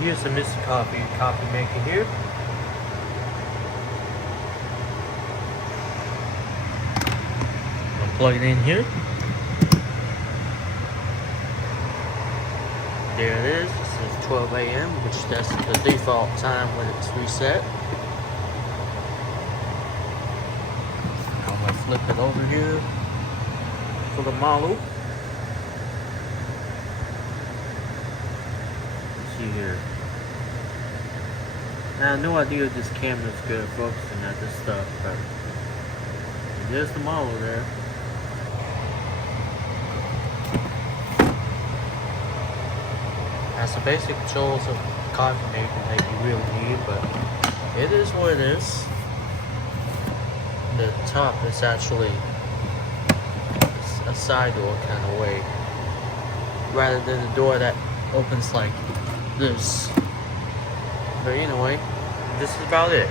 Here's the Mr. Coffee maker here. I'll plug it in here. There it is. This is 12 a.m., which that's the default time when it's reset. Now I'm gonna flip it over here for the model. Let's see here. Now, no idea if this camera's good at focusing at this stuff, but there's the model there. That's the basic tools of coffee making that you really need, but it is what it is. The top is actually a side door kind of way, rather than a door that opens like this. But anyway, this is about it.